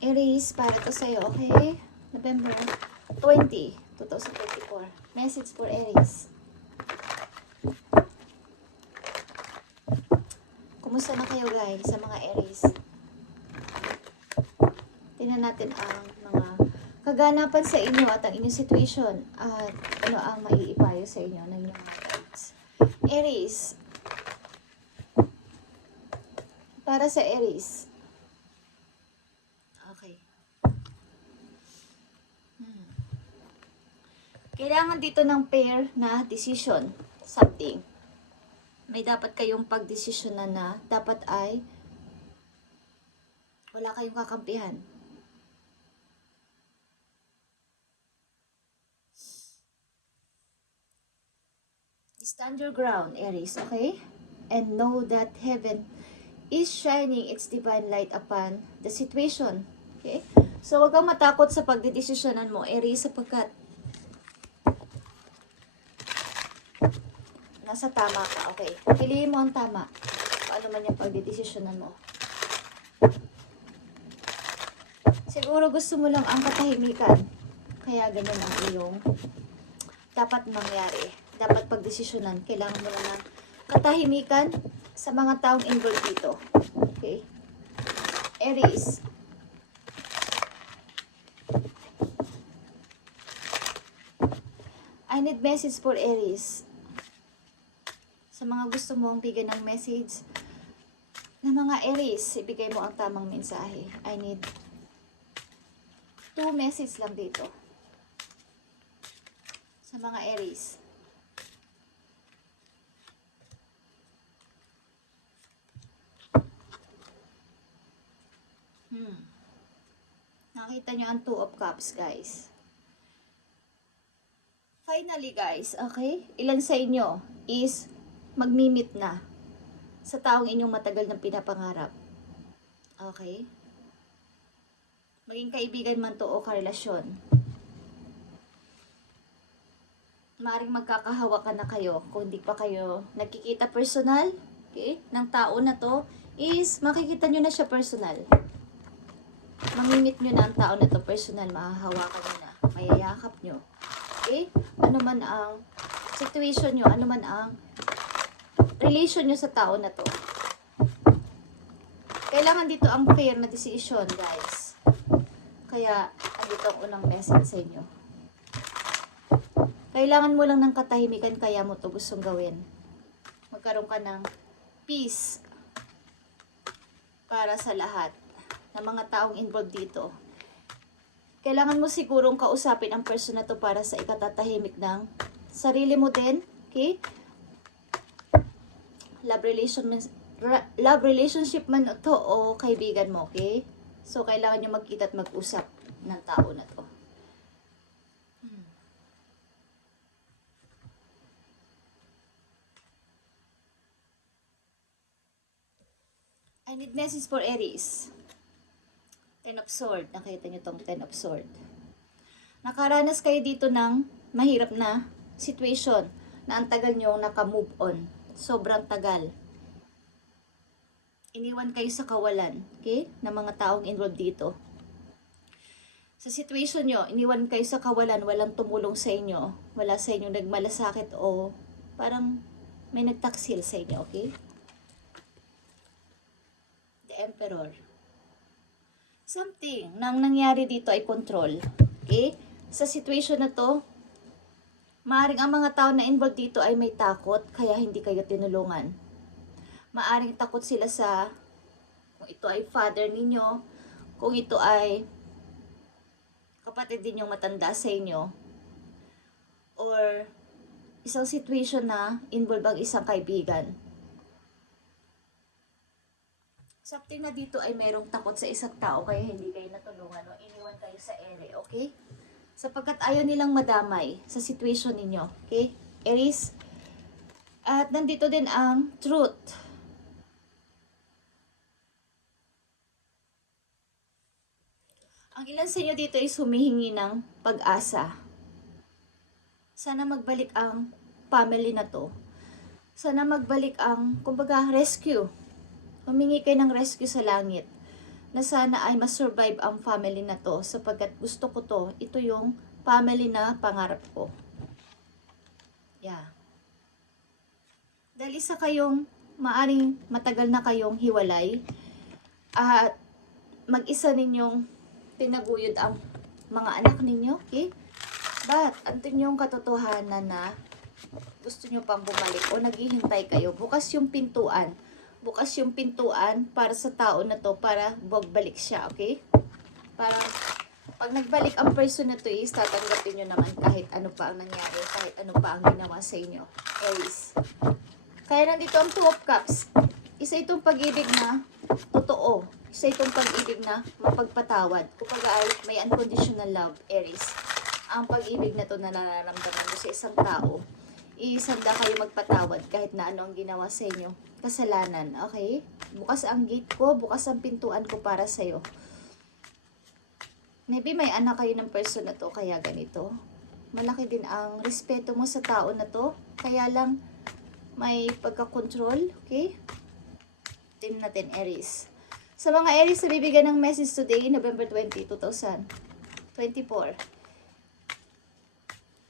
Aries, para to sa'yo, okay? November 20, 2024. Message for Aries. Kumusta na kayo guys sa mga Aries? Tingnan natin ang mga kaganapan sa inyo at ang inyong situation at ano ang maiipayo sa inyo ng inyong mga guides. Aries. Para sa Aries. Okay. Kailangan dito ng pair na decision. Something. May dapat kayong pagdesisyonan na dapat ay wala kayong kakampihan. Stand your ground, Aries, okay? And know that heaven is shining its divine light upon the situation. Okay? So, huwag kang matakot sa pagdedesisyonan mo, Aries, sapagkat nasa tama ka, okay? Piliin mo ang tama. Paano man yung pagdedesisyonan mo. Siguro gusto mo lang ang katahimikan. Kaya ganun ang iyong dapat mangyari. Dapat pagdesisyonan. Kailangan mo lang ng katahimikan sa mga taong involved dito. Okay? Aries. I need message for Aries. Sa mga gusto mong bigyan ng message na mga Aries, ibigay mo ang tamang mensahe. I need 2 message lang dito. Sa mga Aries. Nakita nyo ang 2 of Cups, guys. Finally, guys, okay? Ilan sa inyo is magmimit na sa taong inyong matagal ng pinapangarap. Okay? Maging kaibigan man to o karelasyon. Maaaring magkakahawakan na kayo kung hindi pa kayo nagkikita personal, okay, ng tao na to, is makikita nyo na siya personal. Mamimit nyo na ang tao na to personal, mahahawakan nyo na, mayayakap nyo. Okay? Ano man ang situation nyo, ano man ang relation nyo sa tao na to. Kailangan dito ang fair na decision, guys. Kaya, andito ang unang message sa inyo. Kailangan mo lang ng katahimikan, kaya mo to gustong gawin. Magkaroon ka ng peace para sa lahat ng mga taong involved dito. Kailangan mo sigurong kausapin ang person na to para sa ikatatahimik ng sarili mo din. Okay? Love relationship man to o kaibigan mo, okay? So, kailangan nyo magkita at mag-usap ng tao na to. I need message for Aries. 10 of Swords. Nakita nyo tong 10 of Swords. Nakaranas kayo dito ng mahirap na situation na ang tagal nyo naka-move on. Sobrang tagal. Iniwan kayo sa kawalan, okay? Ng mga taong involved dito. Sa situation nyo, iniwan kayo sa kawalan, walang tumulong sa inyo, wala sa inyo nagmalasakit o parang may nagtaksil sa inyo, okay? The Emperor. Something nang nangyari dito ay control, okay? Sa situation na to, maaaring ang mga tao na involved dito ay may takot, kaya hindi kayo tinulungan. Maaaring takot sila sa, kung ito ay father ninyo, kung ito ay kapatid din yung matanda sa inyo, or isang situation na involve ang isang kaibigan. Something na dito ay merong takot sa isang tao, kaya hindi kayo natulungan o iniwan kayo sa ere, okay? Sapagkat ayaw nilang madamay sa situation ninyo, okay? Aries. At nandito din ang truth. Ang ilan sa inyo dito is humihingi ng pag-asa. Sana magbalik ang family na to. Sana magbalik ang, kumbaga, rescue. Humingi kayo ng rescue sa langit. na sana ay masurvive ang family na to sapagkat gusto ko to. Ito yung family na pangarap ko. Yeah. Dahil isa kayong maaring matagal na kayong hiwalay at mag-isa ninyong tinaguyod ang mga anak ninyo, okay? But, andun yung katotohanan na gusto nyo pang bumalik o naghihintay kayo. Bukas yung pintuan. Bukas yung pintuan para sa tao na to para magbalik siya, okay? Para pag nagbalik ang person na to is tatanggapin nyo naman kahit ano pa ang nangyari, kahit ano pa ang ginawa sa inyo. Aries. Kaya nandito ang 2 of Cups. Isa itong pag-ibig na totoo. Isa itong pag-ibig na mapagpatawad. Kapag may unconditional love, Aries. Ang pag-ibig na to na nararamdaman mo sa isang tao, isanda kayo magpatawad kahit na ano ang ginawa sa inyo. Kasalanan, okay? Bukas ang gate ko, bukas ang pintuan ko para sa'yo. Maybe may anak kayo ng person na to, kaya ganito. Malaki din ang respeto mo sa tao na to, kaya lang may pagkakontrol, okay? Tingnan natin, Aries. Sa mga Aries na bibigyan ng message today, November 20, 2024.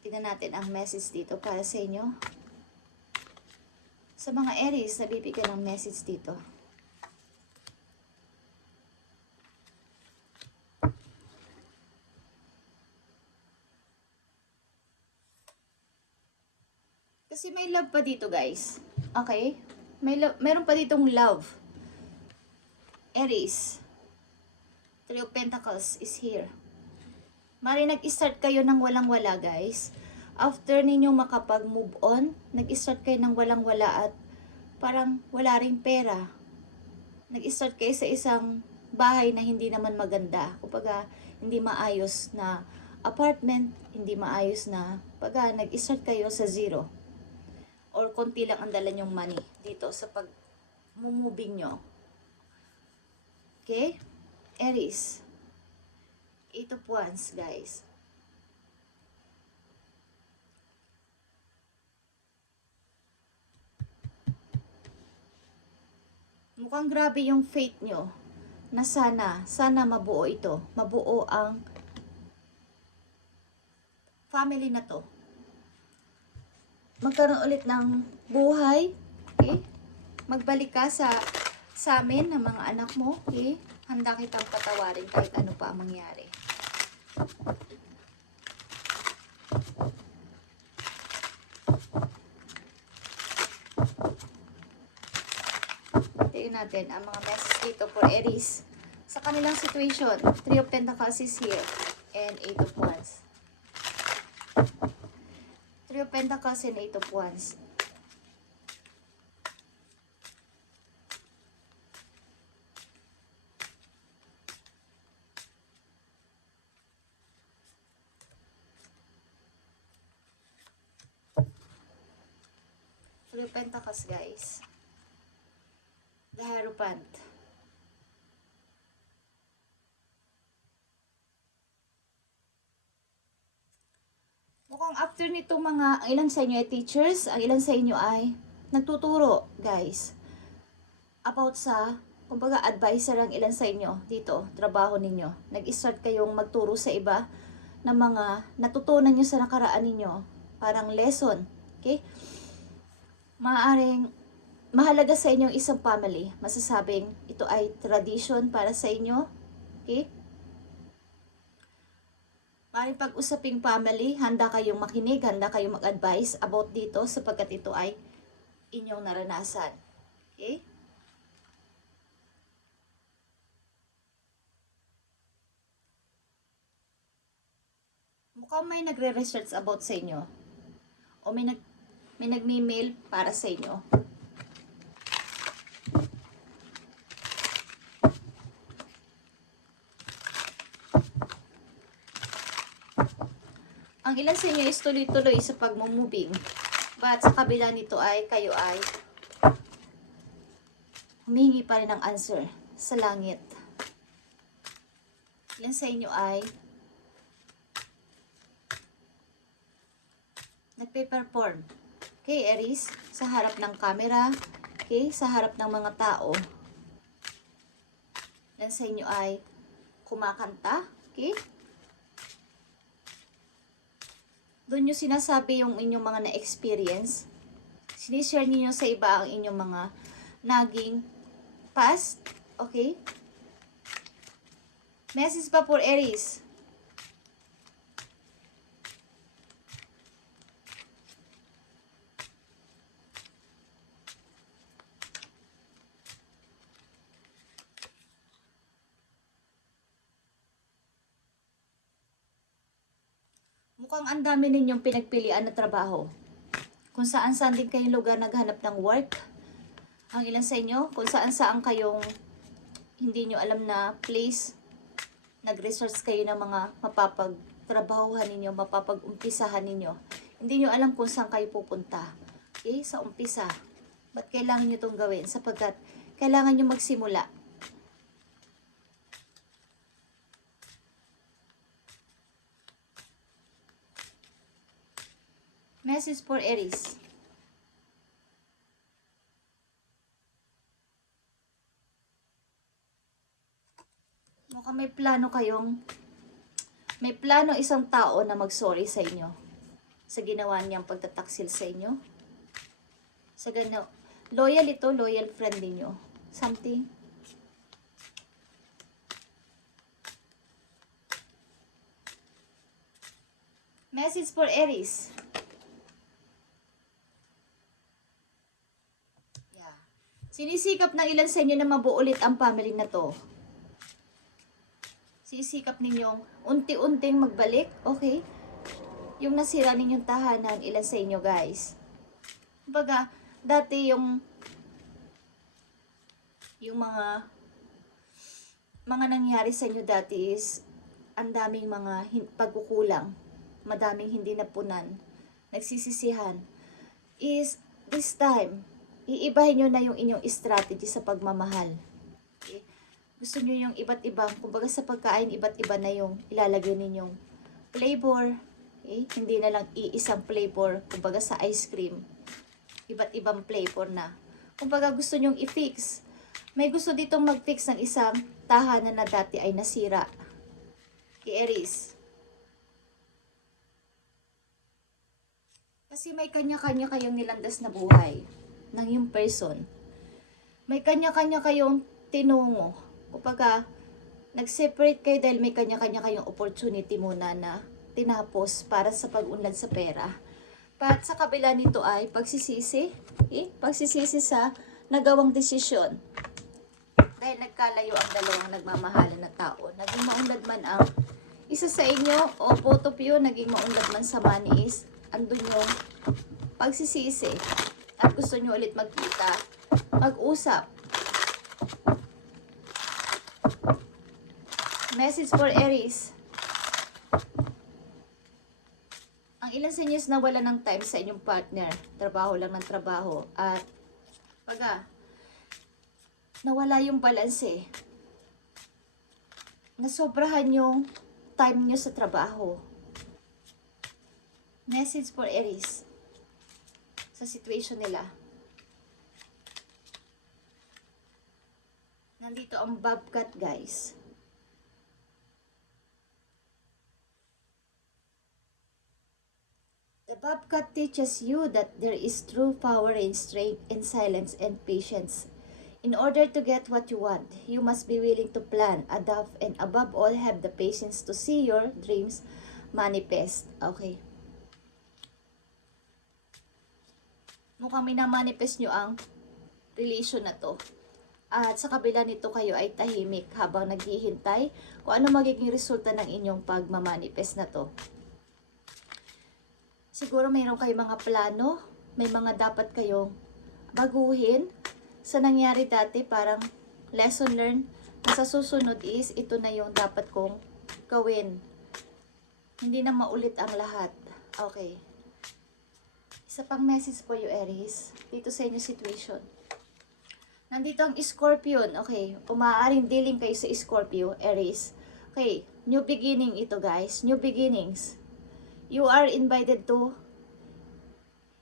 Tingnan natin ang message dito para sa inyo. Sa mga Aries na bibigyan ng message dito. Kasi may love pa dito, guys. Okay? Meron pa ditong love. Aries. 3 of Pentacles is here. Mari nag-start kayo ng walang-wala, guys. After ninyong makapag-move on, nag-start kayo ng walang-wala at parang wala ring pera. Nag-start kayo sa isang bahay na hindi naman maganda. Kumbaga, hindi maayos na apartment, hindi maayos na, nag-start kayo sa zero. Or konti lang ang dala nyong money dito sa pag-moving nyo. Okay? Aries. 8 of Wands, guys. Mukhang grabe yung faith nyo na sana mabuo ito. Mabuo ang family na to. Magkaroon ulit ng buhay. Okay? Magbalik ka sa amin ng mga anak mo. Okay? Handa kitang patawarin kahit ano pa ang mangyari. Tingnan natin ang mga message dito for Aries. Sa kanilang situation, 3 of Pentacles is here and 8 of Wands. 3 of Pentacles and 8 of Wands. Three of Pentacles, guys. The Hierophant. Mukhang after nito mga, ang ilan sa inyo ay teachers, ang ilan sa inyo ay nagtuturo, guys. About sa, kumbaga advisor ang ilan sa inyo dito, trabaho ninyo. Nag-start kayong magturo sa iba ng mga natutunan nyo sa nakaraan ninyo. Parang lesson, okay? Maaaring mahalaga sa inyong isang family. Masasabing ito ay tradition para sa inyo. Okay? Maaaring pag-usaping family, handa kayong makinig, handa kayong mag-advise about dito sapagkat ito ay inyong naranasan. Okay? Mukhang may nagre-research about sa inyo. O may nagme-mail para sa inyo. Ang ilan sa inyo is tuloy-tuloy sa pag-moving. But sa kabila nito ay kayo ay humihingi pa rin ng answer sa langit. Ilan sa inyo ay nagpe-perform. Okay, Aries, sa harap ng camera, okay, sa harap ng mga tao. Ilan sa inyo ay kumakanta. Okay? Doon nyo sinasabi yung inyong mga na-experience. Sinishare niyo sa iba ang inyong mga naging past. Okay? Message pa for Aries. Mukhang ang dami ninyong pinagpilian na trabaho. Kung saan-saan din kayong lugar naghanap ng work. Ang ilan sa inyo, kung saan-saan kayong hindi nyo alam na place, nag-research kayo ng mga mapapagtrabahuhan ninyo, mapapag-umpisahan ninyo. Hindi nyo alam kung saan kayo pupunta. Okay? Sa umpisa. Ba't kailangan nyo itong gawin? Sapagkat kailangan nyo magsimula. Message for Aries. Mukhang may plano isang tao na mag-sorry sa inyo sa ginawa niyang pagtataksil sa inyo. Loyal ito, loyal friend ninyo. Something. Message for Aries. Sinisikap ng ilan sa inyo na mabuo ulit ang family na to. Sisikap ninyong unti-unting magbalik, okay? Yung nasira ninyong tahanan, ilan sa inyo guys. Kumbaga, dati yung mga nangyari sa inyo dati is ang daming mga pagkukulang, madaming hindi napunan, nagsisisihan. Is this time, iibahin nyo na yung inyong strategy sa pagmamahal. Okay? Gusto nyo yung iba't ibang, kumbaga sa pagkain, iba't iba na yung ilalagay ninyong flavor. Okay? Hindi na lang iisang flavor, kumbaga sa ice cream. Iba't ibang flavor na. Kumbaga gusto nyong i-fix. May gusto ditong mag-fix ng isang tahanan na dati ay nasira. Kay Aries. Kasi may kanya-kanya kayong nilandas na buhay ng yung person. May kanya-kanya kayong tinungo. Kumbaga, nag-separate kayo dahil may kanya-kanya kayong opportunity muna na tinapos para sa pag-unlad sa pera. At sa kabila nito ay pagsisisi. Pagsisisi sa nagawang desisyon. Dahil nagkalayo ang dalawang nagmamahalan na tao. Naging maunlad man ang isa sa inyo o both of you, naging maunlad man sa money is andun yung pagsisisi. At gusto nyo ulit magkita, mag-usap. Message for Aries. Ang ilan sa inyo is nawala ng time sa inyong partner. Trabaho lang ng trabaho. At nawala yung balance. Nasobrahan yung time nyo sa trabaho. Message for Aries. Sa situation nila. Nandito ang bobcat, guys. The bobcat teaches you that there is true power in strength, in silence, and patience. In order to get what you want, you must be willing to plan, adapt, and above all, have the patience to see your dreams manifest. Okay. Mukhang minamanifest nyo ang relation na to. At sa kabila nito kayo ay tahimik habang naghihintay kung ano magiging resulta ng inyong pagmamanifest na to. Siguro mayroon kayong mga plano, may mga dapat kayong baguhin sa nangyari dati, parang lesson learned na sa susunod is ito na yung dapat kong gawin. Hindi na maulit ang lahat. Okay. Isa pang message for you, Aries, dito sa inyong situation. Nandito ang Scorpion. Okay, umaaring dealing kayo sa Scorpio, Aries. Okay, new beginning ito, guys. New beginnings. You are invited to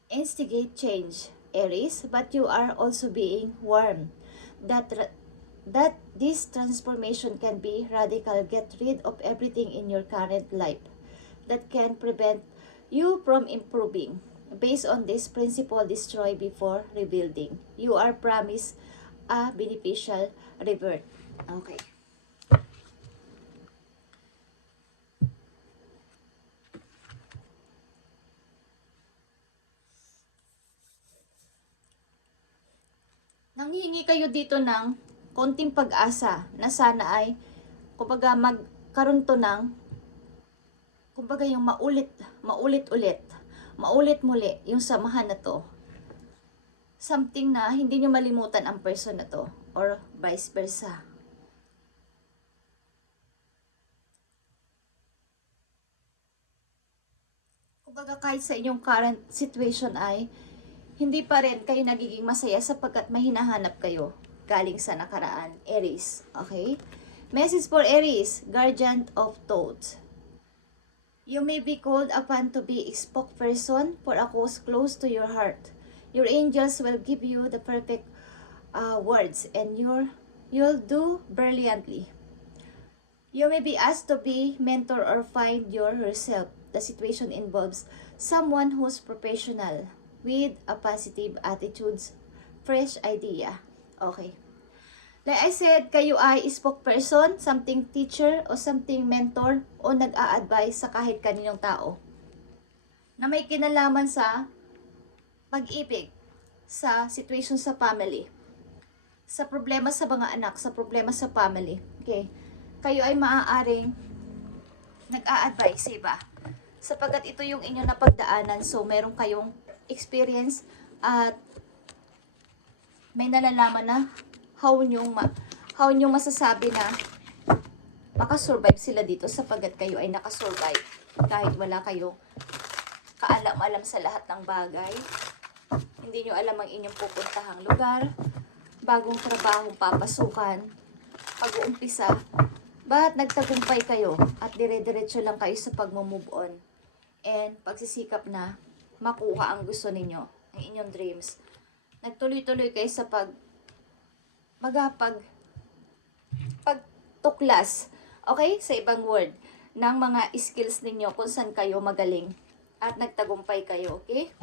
instigate change, Aries, but you are also being warned that that this transformation can be radical. Get rid of everything in your current life that can prevent you from improving. Based on this principle, destroy before rebuilding. You are promised a beneficial revert. Okay. Nanghihingi kayo dito ng konting pag-asa na sana ay kumbaga magkaroon to ng kumbaga yung maulit-ulit muli yung samahan na to. Something na hindi nyo malimutan ang person na to or vice versa. Kumbaga kahit sa inyong current situation ay hindi pa rin kayo nagiging masaya sapagkat may hinahanap kayo galing sa nakaraan. Aries, okay? Message for Aries, Guardian of Thoughts. You may be called upon to be a spokesperson for a cause close to your heart. Your angels will give you the perfect words and you'll do brilliantly. You may be asked to be mentor or find yourself. The situation involves someone who's professional with a positive attitudes, fresh idea. Okay. Like I said, kayo ay spokesperson, something teacher, o something mentor, o nag-a-advise sa kahit kaninong tao na may kinalaman sa pag-ibig, sa situation sa family, sa problema sa mga anak, sa problema sa family. Okay. Kayo ay maaaring nag-a-advise sa iba. Sapagkat ito yung inyong napagdaanan, so meron kayong experience at may nalalaman na how nyo masasabi na makasurvive sila dito sapagkat kayo ay nakasurvive kahit wala kayong kaalam-alam sa lahat ng bagay. Hindi nyo alam ang inyong pupuntahang lugar, bagong trabaho papasukan, pag-uumpisa, but nagtagumpay kayo at dire-diretso lang kayo sa pag-move on and pagsisikap na makuha ang gusto ninyo, ang inyong dreams. Nagtuloy-tuloy kayo sa pagtuklas, okay, sa ibang word, ng mga skills ninyo kung saan kayo magaling at nagtagumpay kayo, okay?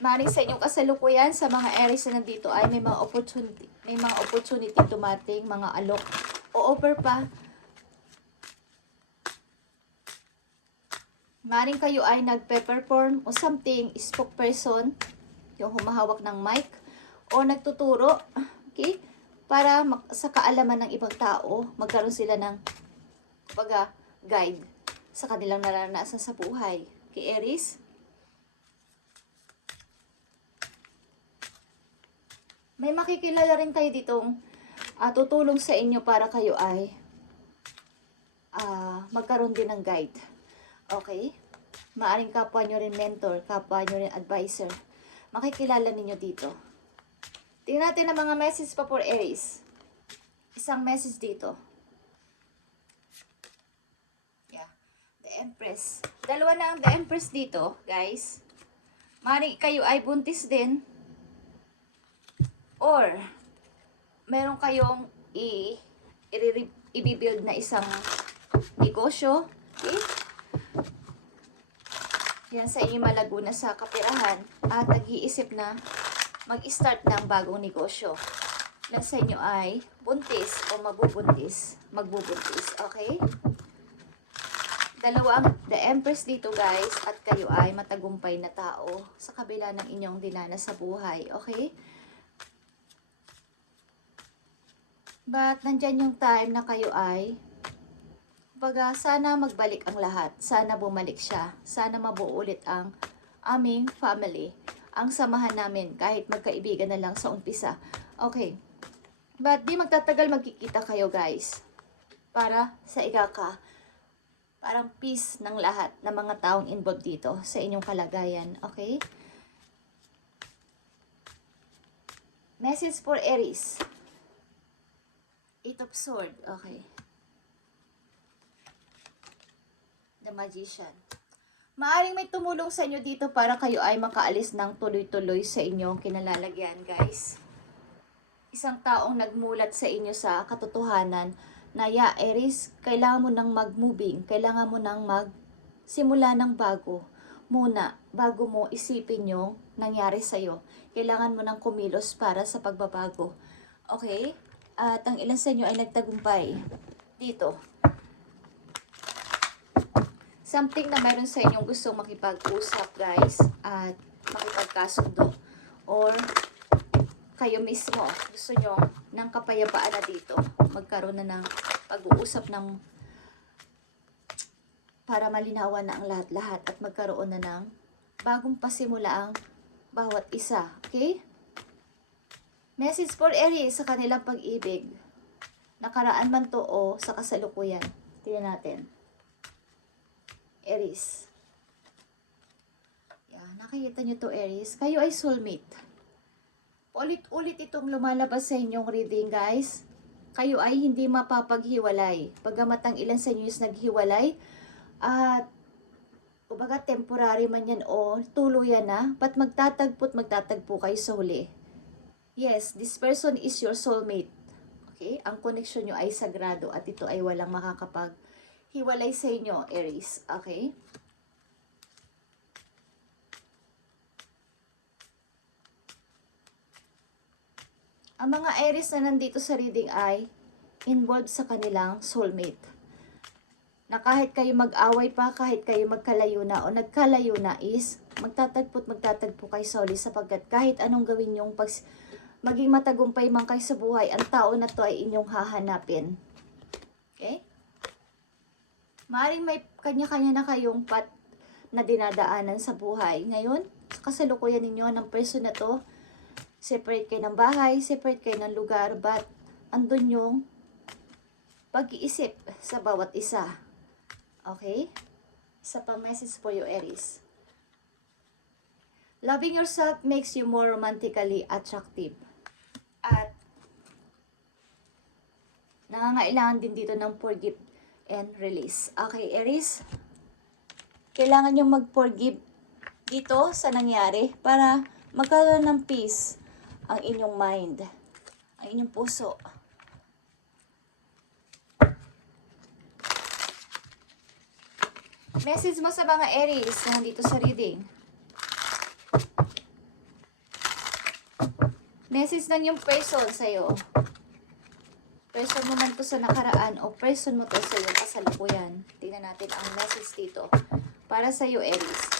Maring sa inyong kasalukuyan, sa mga Aries na nandito ay may mga opportunity dumating, mga alok o offer pa. Maring kayo ay nagpe-perform o something, spokesperson, yung humahawak ng mic, o nagtuturo, okay? Para sa kaalaman ng ibang tao, magkaroon sila ng guide sa kanilang naranasan sa buhay. Okay, Aries? May makikilala rin kayo ditong tutulong sa inyo para kayo ay magkaroon din ng guide. Okay? Maaring kapwa nyo rin mentor, kapwa nyo rin advisor. Makikilala ninyo dito. Tingnan natin ang mga message pa for Aries. Isang message dito. Yeah. The Empress. Dalawa na ang The Empress dito, guys. Maaring kayo ay buntis din. Or, meron kayong i-build na isang negosyo. Okay? Yan sa inyo malago na sa kapirahan at nag-iisip na mag-start ng bagong negosyo. Na sa inyo ay buntis o magbubuntis. Okay? Dalawa ang The Empress dito, guys, at kayo ay matagumpay na tao sa kabila ng inyong dinanas sa buhay. Okay? But nandyan yung time na kayo ay sana magbalik ang lahat. Sana bumalik siya. Sana mabuo ulit ang aming family. Ang samahan namin kahit magkaibigan na lang sa umpisa. Okay. But di magtatagal magkikita kayo, guys. Para sa igaka. Parang peace ng lahat ng mga taong involved dito sa inyong kalagayan. Okay? Message for Aries. Eight of Swords. Okay. The Magician. Maaring may tumulong sa inyo dito para kayo ay makaalis ng tuloy-tuloy sa inyong kinalalagyan, guys. isang taong nagmulat sa inyo sa katotohanan na, ya, Aries, kailangan mo nang mag-moving, kailangan mo nang magsimula ng bago muna, bago mo isipin yung nangyari sa'yo. Kailangan mo nang kumilos para sa pagbabago. Okay? At ang ilan sa inyo ay nagtagumpay dito. Something na meron sa inyong gustong makipag-usap, guys, at makipagkasundo. Or kayo mismo, gusto nyo ng kapayapaan na dito. Magkaroon na ng pag-uusap ng para malinawan na ang lahat-lahat at magkaroon na ng bagong pasimula ang bawat isa. Okay? Message for Aries sa kanilang pag-ibig. Nakaraan man to o sa kasalukuyan. Tingnan natin. Aries. Yan, nakikita nyo to, Aries. Kayo ay soulmate. Ulit-ulit itong lumalabas sa inyong reading, guys. Kayo ay hindi mapapaghiwalay. Pagamat ang ilan sa inyo is naghiwalay, at kumbaga temporary man yan o tuluyan na, but magtatagpo kayo sa huli. Yes, this person is your soulmate. Okay? Ang connection nyo ay sagrado at ito ay walang makakapaghiwalay sa inyo, Aries. Okay? Ang mga Aries na nandito sa reading ay involved sa kanilang soulmate. Na kahit kayo mag-away pa, kahit kayo magkalayo na o nagkalayo na is magtatagpo kayo sa huli, sapagkat kahit anong gawin yung maging matagumpay man kayo sa buhay, ang tao na to ay inyong hahanapin. Okay? Maaaring may kanya-kanya na kayong na dinadaanan sa buhay. Ngayon, sa kasalukuyan ninyo ng person na to, separate kayo ng bahay, separate kayo ng lugar, but andun yung pag-iisip sa bawat isa. Okay? Isa pang message for you, Aries. Loving yourself makes you more romantically attractive. At nangangailangan din dito ng forgive and release. Okay, Aries? Kailangan nyo mag-forgive dito sa nangyari para magkaroon ng peace ang inyong mind, ang inyong puso. Message mo sa mga Aries na nandito sa reading. Message ng yung person sa'yo. Person mo man to sa nakaraan o person mo to sa iyong kasalukuyan. Tingnan natin ang message dito. Para sa'yo, Aries.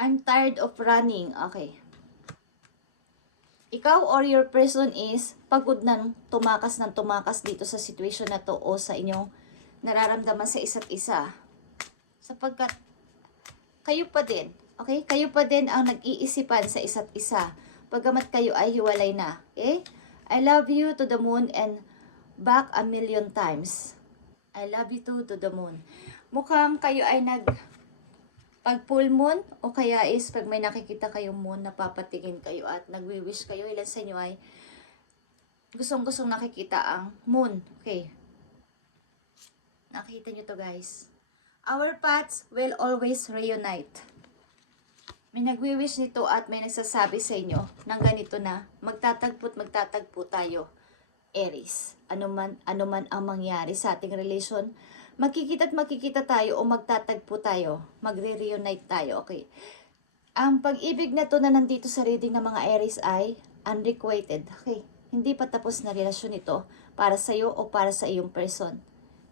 I'm tired of running. Okay. Ikaw or your person is pagod ng tumakas dito sa situation na to o sa inyong nararamdaman sa isa't isa. Sapagkat kayo pa din, okay? Kayo pa din ang nag-iisipan sa isa't isa. Pagamat kayo ay hiwalay na, okay? I love you to the moon and back a million times. I love you too to the moon. Mukhang kayo ay pag full moon o kaya is pag may nakikita kayong moon, napapatingin kayo at nagwi-wish kayo. Ilan sa inyo ay gustong-gustong nakikita ang moon. Okay. Nakita nyo to, guys. Our paths will always reunite. May nagwi-wish nito at may nagsasabi sa inyo ng ganito na magtatagpo tayo, Aries. Ano man ang mangyari sa ating relation, magkikita tayo o magtatagpo tayo, magre-reunite tayo, okay? Ang pag-ibig na to na nandito sa reading ng mga Aries ay unrequited, okay? Hindi pa tapos na relasyon ito para sa iyo o para sa iyong person.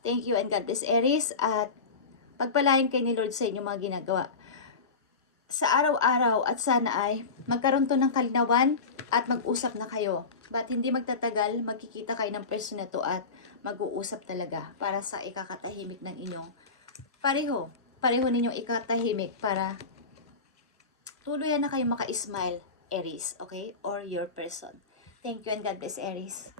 Thank you and God bless, Aries, at pagpalain kay ni Lord sa inyong mga ginagawa sa araw-araw, at sana ay magkaroon to ng kalinawan at mag-usap na kayo. But hindi magtatagal, magkikita kayo ng person na to at mag-uusap talaga para sa ikakatahimik ng inyong pareho ninyong ikatahimik para tuluyan na kayo maka-smile, Aries, okay? Or your person. Thank you and God bless, Aries.